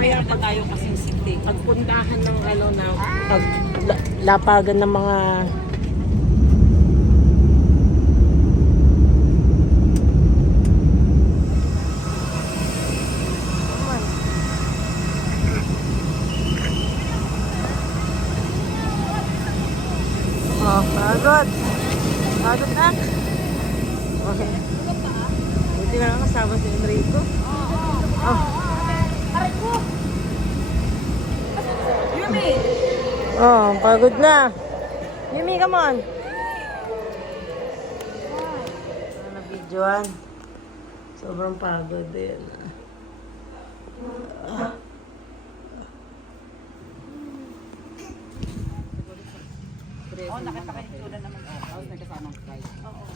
mamaya meron na tayo kasing city. pagpuntahan ng ano na lapagan ng mga oh, pagod. Pagod na. Okay. Buti na lang kasama si Enrico. Oh. Aray ko! Yumi! Oh, pagod na. Yumi, come on. Na-videoan. Sobrang pagod din. Oo, nakita kayo yung tulan naman. Tapos may kasamang guys. Oo.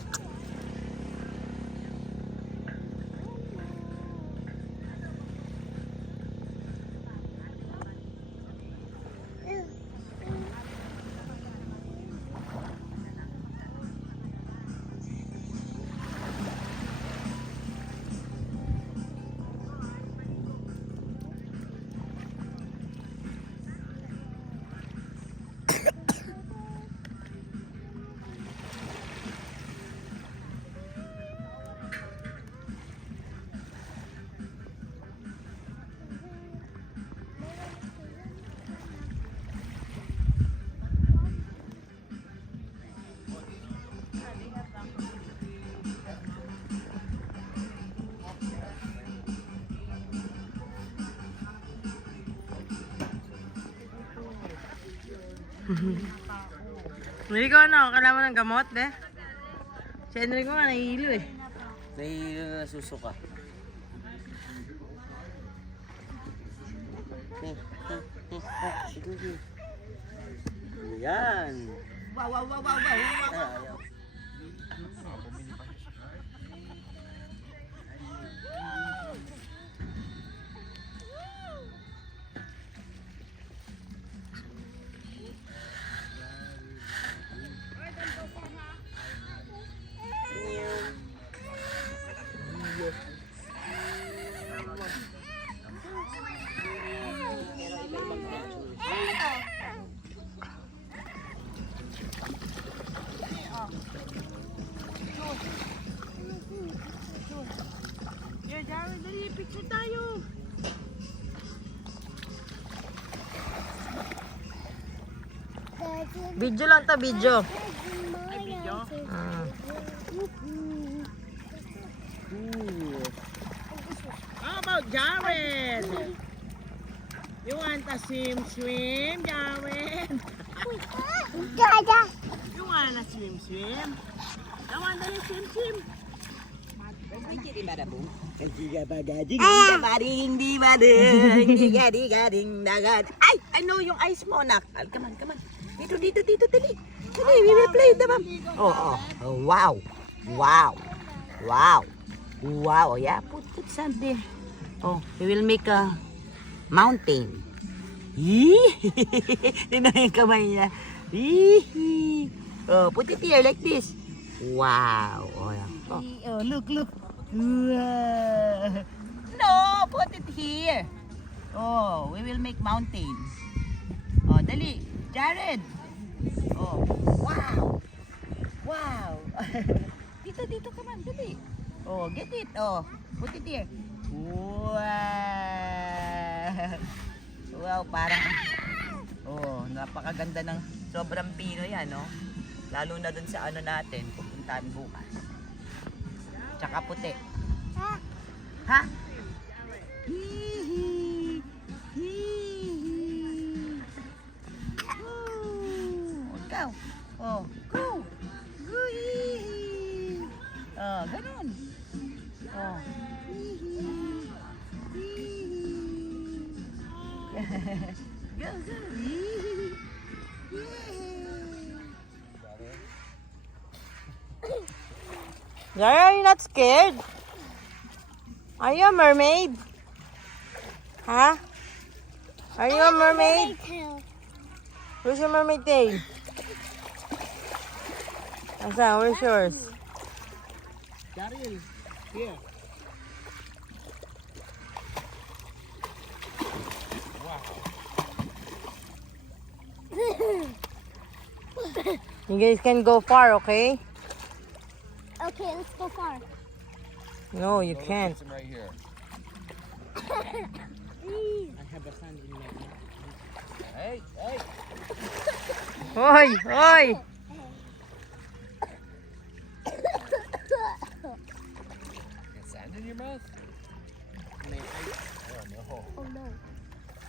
Enrico, ano? Kailangan mo ng gamot, be? Si Enrico nga, nahihilo eh. Nahihilo na susuka. Yan. Wow, wow, wow, wow, wow. Ayaw. Dali, picture tayo. Video lang ta, video. Ay, video? Ah. How about Jared? You want a swim, Jared? You want a swim? I want a swim. Ay, I know yung ice mo, nak. Come on, come on. Dito, dali. Dali, we will play, diba? Oh. Wow. Oh, yeah, put sand there. Oh, we will make a mountain. Tingnan yung kamay niya. Oh, put it here like this. Wow. Oh, yeah. Oh, look. Wow. No, put it here. Oh, we will make mountain. Oh, dali. Jared. Oh, wow. Dito, come on, dali. Oh, get it. Oh, put it here. Wow. Wow, parang... Oh, napakaganda ng sobrang Pinoy yan, no? Lalo na dun sa ano natin, pupuntahan bukas. Tsaka puti. Ha? Hihi. Oh, ikaw. Oh, go. Go, hihi. Oh, ganun. Oh. Hihi. Go. Hihi. Zara, are you not scared? Are you a mermaid? Huh? Are you a mermaid? Where's your mermaid tail? Asa, where's yours? Daryl, here. You guys can go far, okay? Okay, let's go far. No, you can't. Some right here. Hey, hey. Hoy, hoy! Get sand in your mouth? Oh no. Oh no.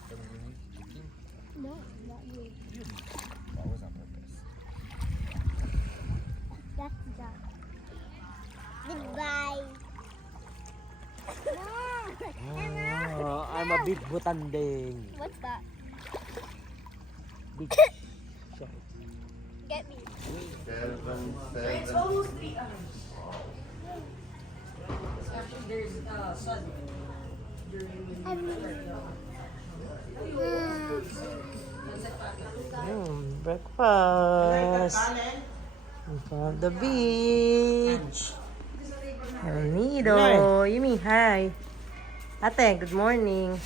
That was really cheeky. No, not you. That was on purpose. That's done. Goodbye. I'm a big butanding. What's that? Big Get me. Breakfast. In front of the beach. El Nido. Yumi, hi. Ate, good morning.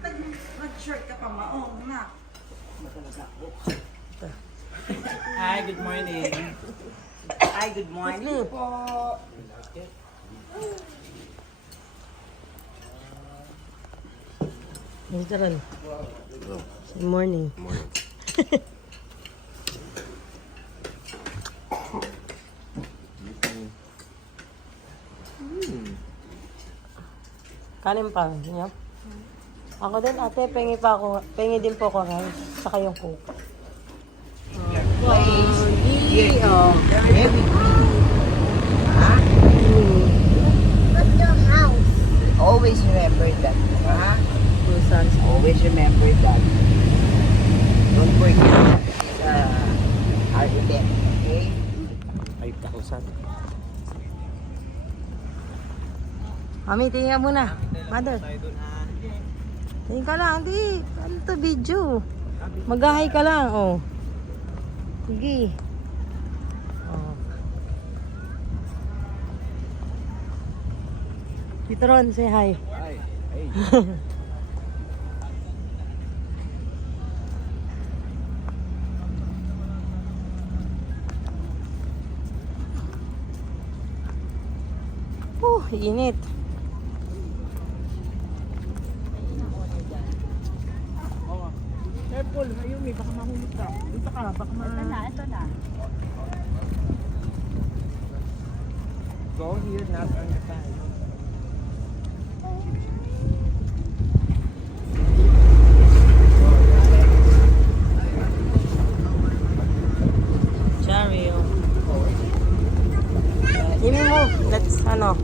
Mag-shirt ka pa maong na. Hi, good morning. Hi, good morning po. Mr. Ron. Good morning. Kanin pa. Yep. Ako din, ate, pengi din po ako rice. Saka yung coke. What's the house? Always remember that. Ha? Busan. Always remember that. Don't forget that. Our event. Okay? 5,000. Mami, tingin ka muna. Mother. Tingin ka lang, di. Ano to video? Mag-hi ka lang, oh. Sige. Oh. Tito Ron, say hi. Hi. Hey. Init. Careful, Ayumi, baka mahulog ka. Dito ka, baka Ito na. Go here, not on the side. Cherry, oh. Yumi, move. Let's, ano.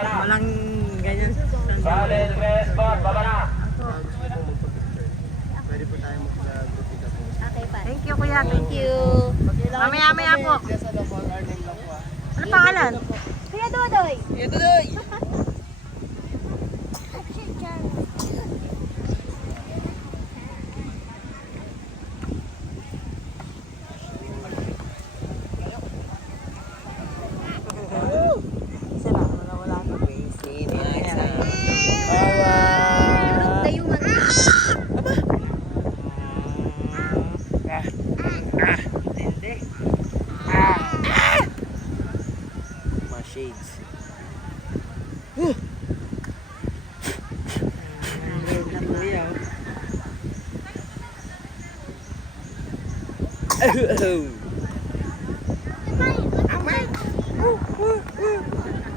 Walang ganyan. Okay, bye. Thank you, kuya. Thank you. Mamaya po. Ano pangalan? Kuya Dodoy! Kuya Dudoy! Sila, wala na. Dayuman. My shades.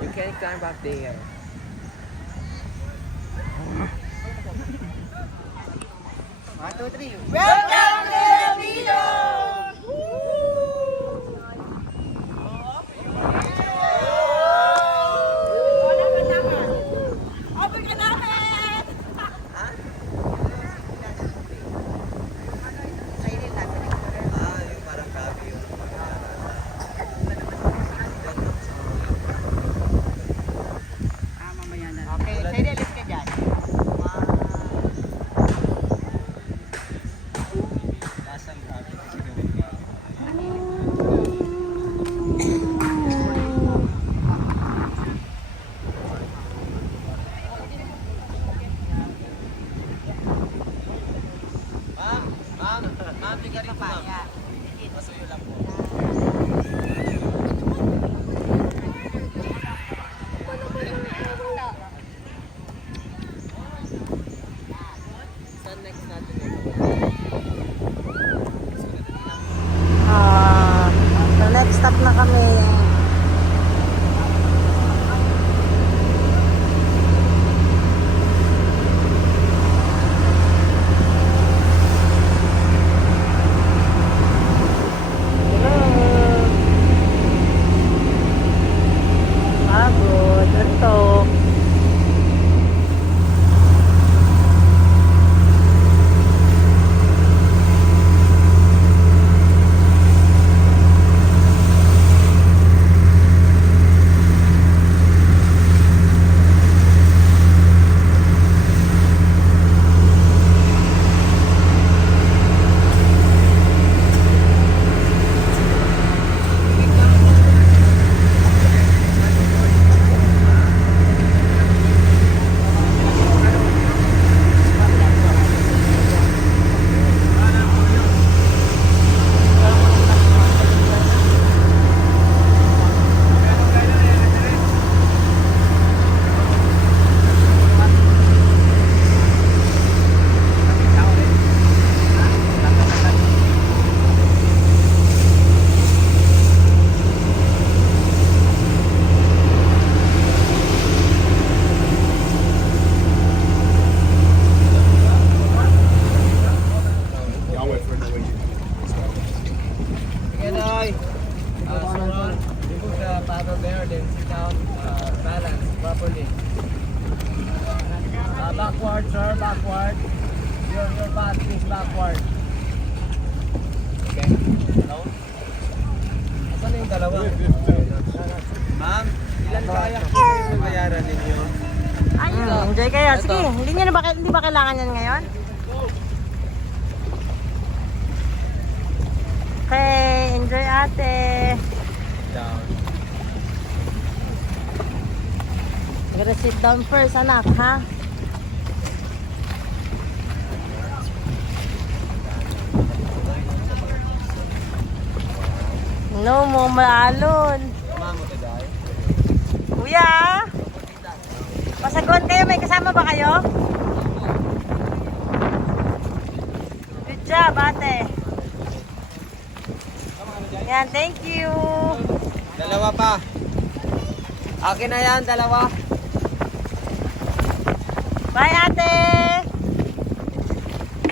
You can't climb up there. Mato 2, 3. Welcome to El Nido! Open ka namin! Yung parang gabi yun. Okay, sige, alis ka dyan. Lasang gabi kasi gawin gabi. Ma'am, di ka rin papaya. Masuyo lang po. Saan next natin yun? So next stop na kami. Pagod. Antok. Remove the paddle there, then sit down, balance properly. Backward, sir, backward. Your back is backward. Okay. Hello? Asan na yung dalawa? Ma'am, ilan kaya yung bayaran ninyo? Enjoy kayo. Sige, hindi ba kailangan yan ngayon? Okay, enjoy ate. Down. Gotta sit down first, anak, ha? No mo maalon. Ma'am, mo today. Kuya, pasaguan kayo. May kasama ba kayo? Good job, ate. Yan, thank you. Dalawa pa. Akin na yan, dalawa. Bye, ate.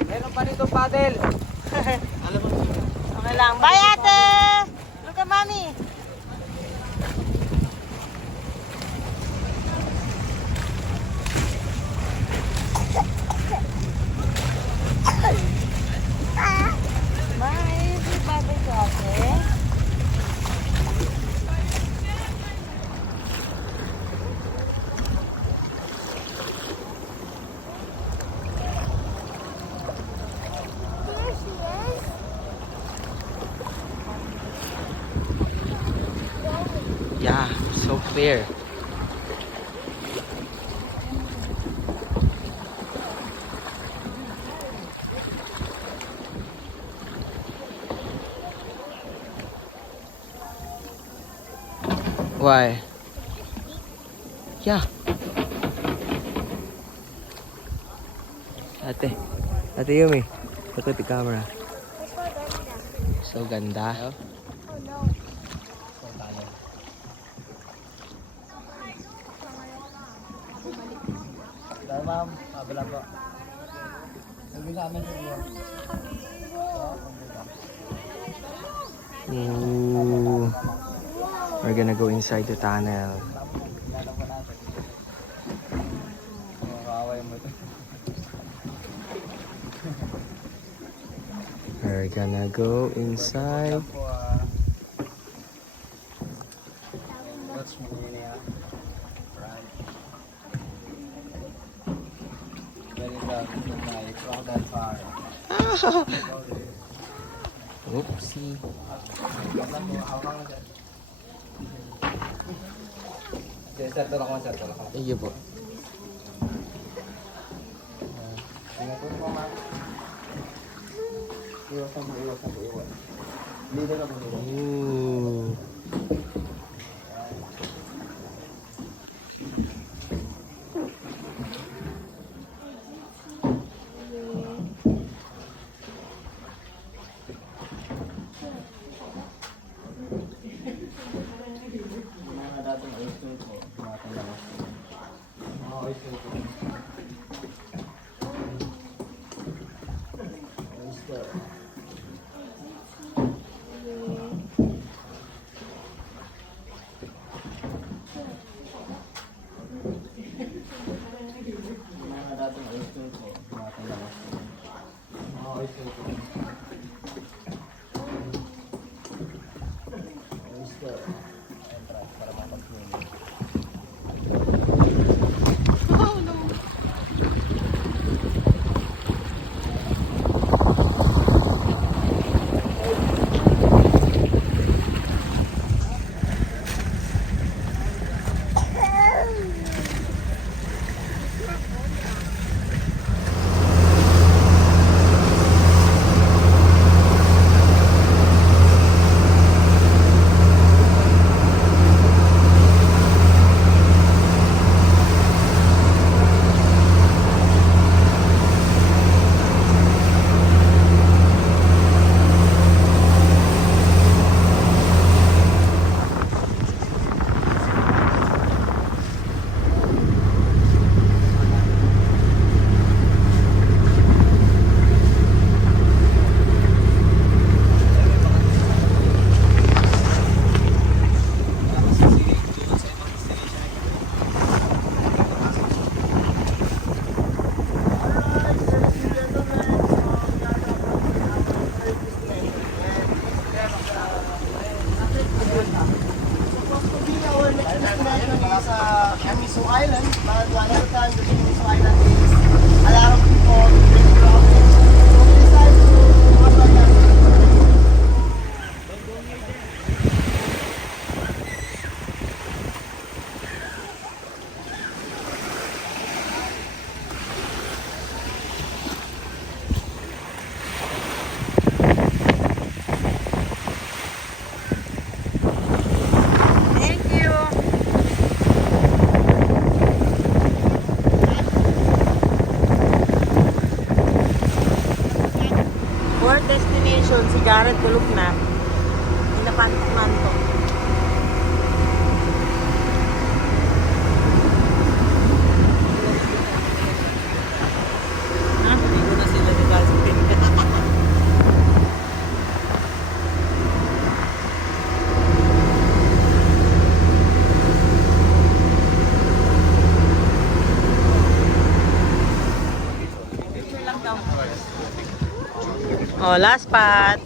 Meron pa dito paddle. Alam mo. Okay lang. Bye, ate. Look at mommy. Bye. Bye-bye to ate. There she is. Yeah, so clear. Why? Yeah. Ate Yumi, look at the camera. So ganda. Oh no. Ma'am, abala po. Ooh. We're gonna go inside the tunnel. We're gonna go inside. Oopsie. Iya po. Ooh. Sa Amiso Island, but one other time the Amiso Island is a lot of people really crowded. So we decided to walk like that. Thank you. Fourth destination, si Jared tulog na. Pinapantok-mantok. Dito na sila ni Dustin. Oh, last spot.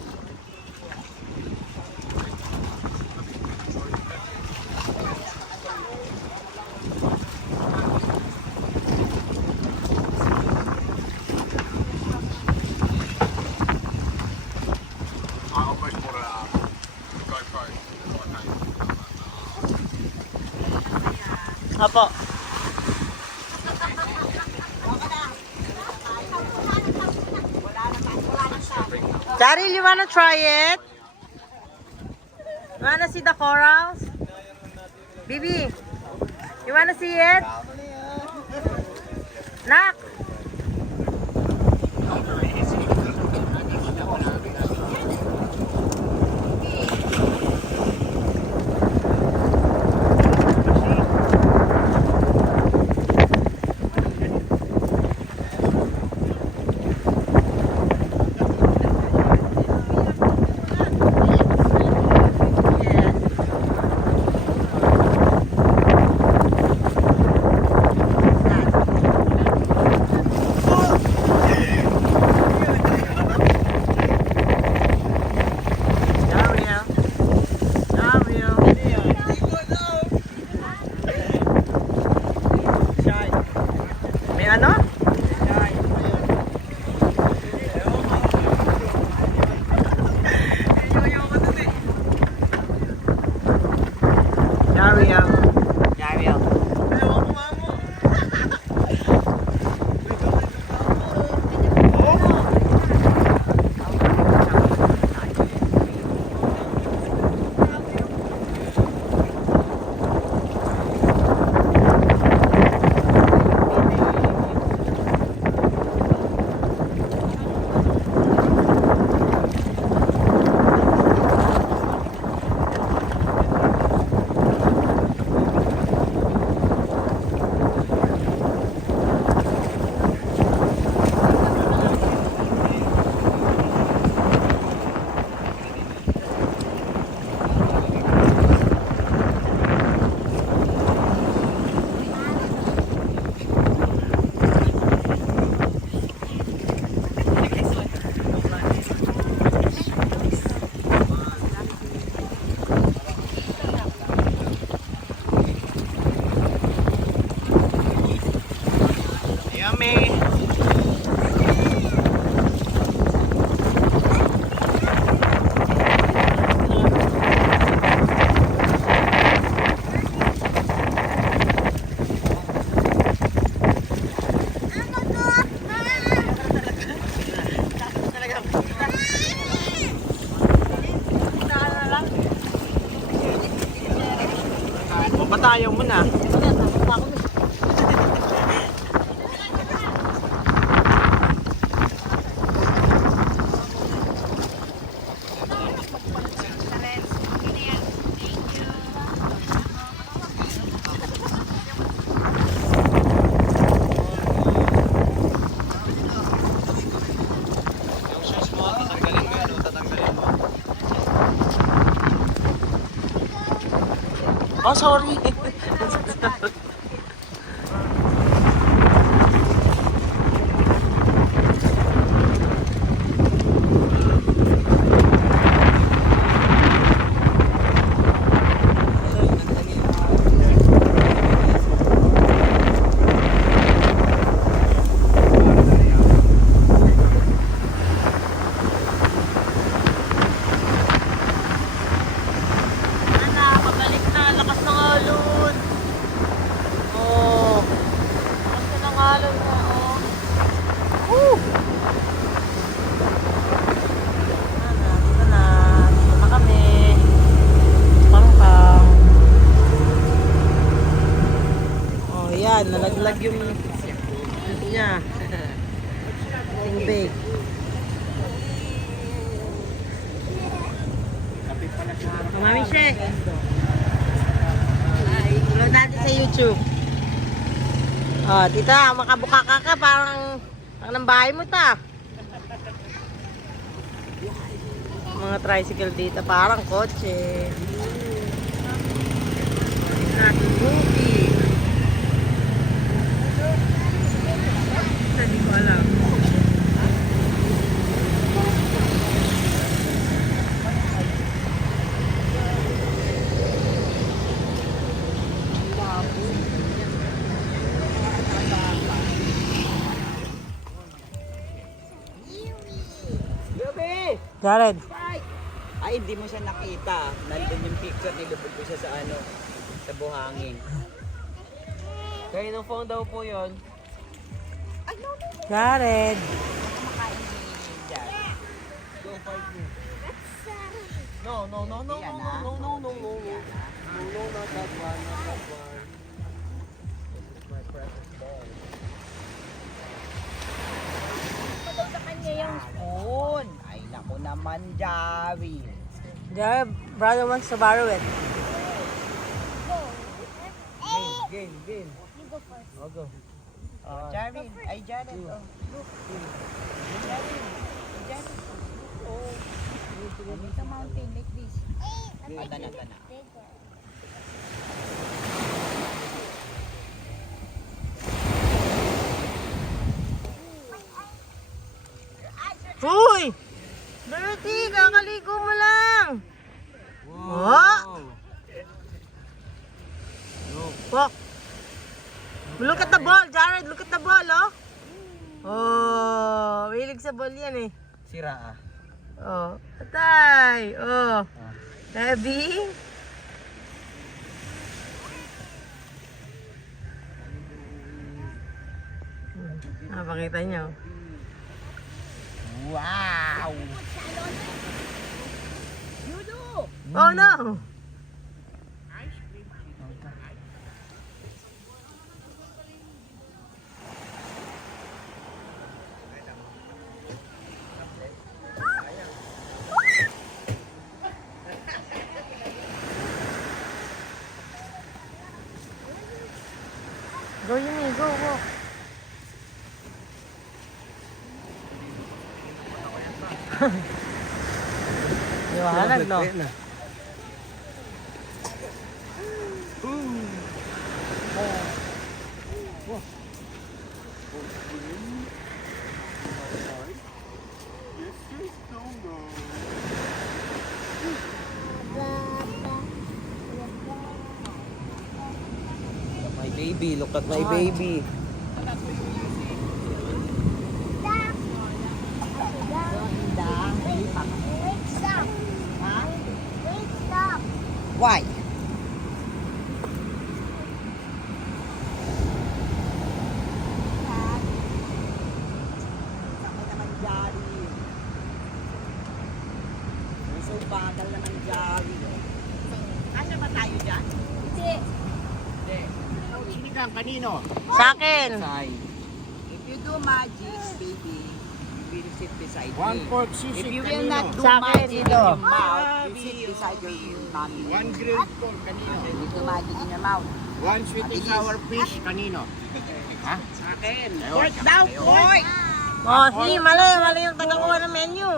Apo. Daryl, you wanna try it? You wanna see the corals? Bibi, you wanna see it? Nak! May ano? Dario. Dario. Yummy. Mapatayaw mo na. Yung shoes mo, tatanggalin mo yun o tatanggalin mo. Oh, sorry. Pabalik na, lakas ng alon. Oh. Lakas ng alon na, oh. Woo! Dito na. Dito na kami. Pang-pang. Oh, yan. Nalaglag yung niya. Yung bag. Mami She. Upload natin sa YouTube. Oh, tita, makabuka ka parang ng bahay mo ta. Mga tricycle dito, parang kotse. Natin movie. Hindi ko alam. Jared. Ay, hindi mo siya nakita. Nandun yung picture, nilubog ko siya sa ano, sa buhangin. Kaya ng phone daw po yun. Kumakain Jared. ni Dad. No, no, no, no, no, Yan no, ah. no, no, no, no, no. No, no, not that one, not that one. This is my precious ball. Spoon. Ay, naku naman, Javi. Jared, brother wants to borrow it. Game. You go first. I'll go. Javi. Ay, Jared. Oh. Javi. Javi. Oh. It's a mountain like this. Tana. Uy! Dirty! Kakaligo mo lang! Wow! Fuck! Look at the ball, Jared. Look at the ball, oh. Oh, hilig sa ball yan eh. Sira ah. Oh, patay. Oh. Heavy. Pakita niyo. Wow! Oh no! Go, Yumi, go, go. Liwanag, no? My baby, look at my baby. Wait, stop. Wait, stop. Why? So bagal naman Jolly. Kasya ba tayo dyan? Hindi. Sinigang kanino? Sa akin. If you do magic, baby, you will sit beside One me. pork If sisig you will kanino? not do Sa akin, magic in dito. your mouth, you sit beside your mommy. One grilled pork kanino? You do magic in your mouth. One sweet and sour fish kanino? Ha? Sa akin. Pork daw, pork! Oh, si, mali yung tagakuha ng menu.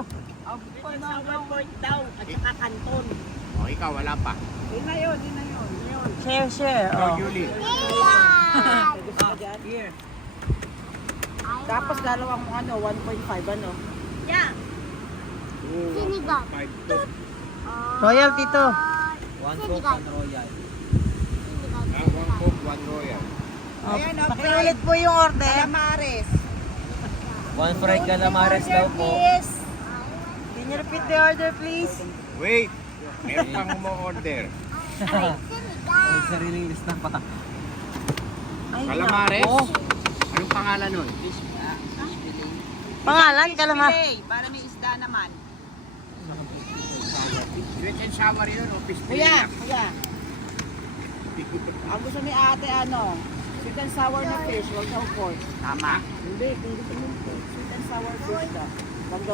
Pork daw, at saka kanton. O, ikaw, wala pa. Share. Oh. Julie. Here. Tapos dalawang mo ano, 1.5 ano. Yeah. Sinigang. Royal, tito. One Coke, one Royal. One coke, one royal. Oh, pakiulit po yung order. Calamares. One fried calamares daw po. Can you repeat the order, please? Wait! Meron pang umu-order. May sariling lista pa. Calamares? Anong pangalan nun? Pangalan, kalamar. Filet, para may isda naman. Sweet and sour yun o fish Kuya. Ang gusto ni ate ano, sweet and sour na fish, huwag daw pork. Tama. Hindi, kung gusto mo pork, sweet and sour fish daw.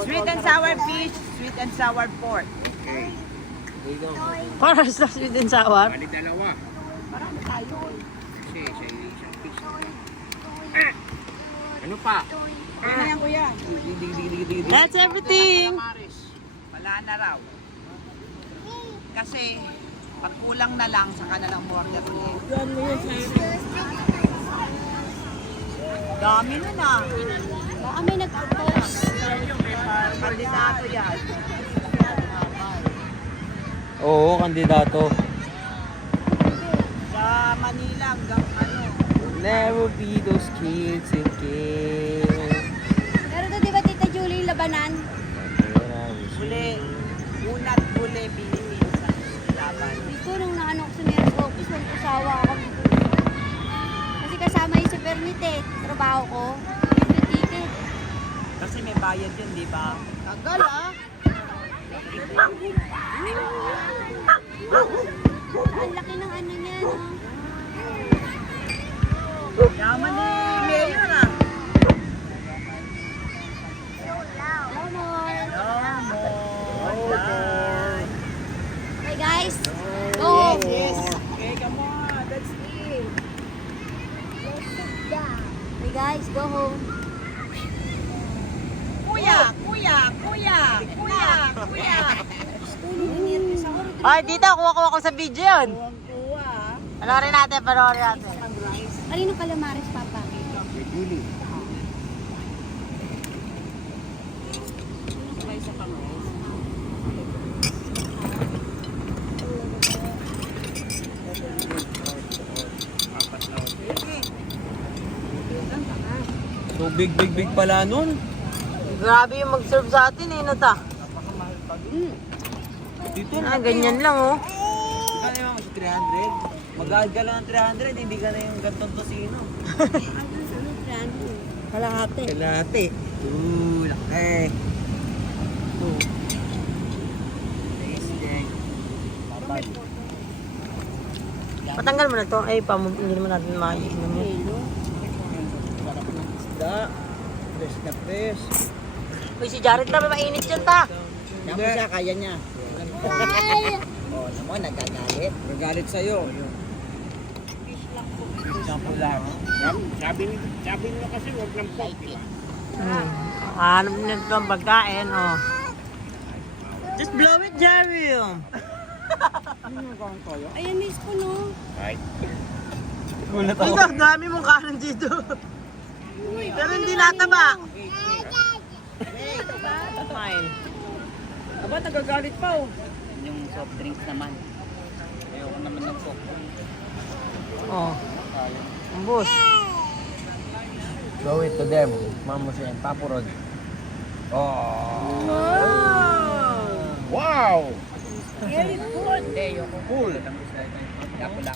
Sweet and sour fish, sweet and sour pork. Okay. Para sa sweet and sour. Bali dalawa. Marami tayo. Kasi sa isang fish. Ano pa? Ano yan kuya? That's everything. Calamares. Wala na raw. Kasi pag kulang na lang, saka na lang order ulit. Dami na na. Baka may nag-post. Kandidato yan. Oo, kandidato. Sa Manila hanggang ano. Never be those kids in kids. Pero to, di ba Tita Julie, yung labanan? Huli. Unat huli, Philippines. Laban. Dito nung naano ko sa Mayor's office, walang usawa ako. Kasi kasama yung si Pernite, trabaho ko. Yung ticket. Kasi may bayad yun, di ba? Tagal ah. Ang laki ng ano niya, no? Yaman ni Mayor ah. Okay guys, go home. Yes. Okay, come on. That's it. Okay guys, go home. Kuya. Ay, dito, kuha ko sa video yun. Kuha. Panoorin natin. Kanino calamares, Papa? Kay Julie. So big pala nun. Grabe yung mag-serve sa atin eh, nata. Dito Ganyan lang oh. Kaya naman sa 300. Mag-aad ka lang ng 300, hindi ka na yung gantong tosino. Kalahati. Kalahati. Laki. Patanggal mo na to. Ay, hindi naman natin makainom yun. Isda. Fresh na fresh. Uy, si Jared na, mainit yan ta. Yan mo siya, kaya niya. Oh, alam mo, nagagalit. Nagalit sa'yo. Shampoo lang. Sabi nila kasi huwag ng pork. Hanap na ito ang pagkain, oh. Just blow it, Jerry. Ayan, miss ko, no? Gulat Ikaw, dami mong kanan dito. Pero hindi nataba. Fine. Aba, nagagalit pa oh. Yung soft drinks naman. Ayoko naman ng soft drink. Oh. Ambos. Show it to them. Mamo siya yung papurod. Oh. Wow! Hindi, yung Cool! pula.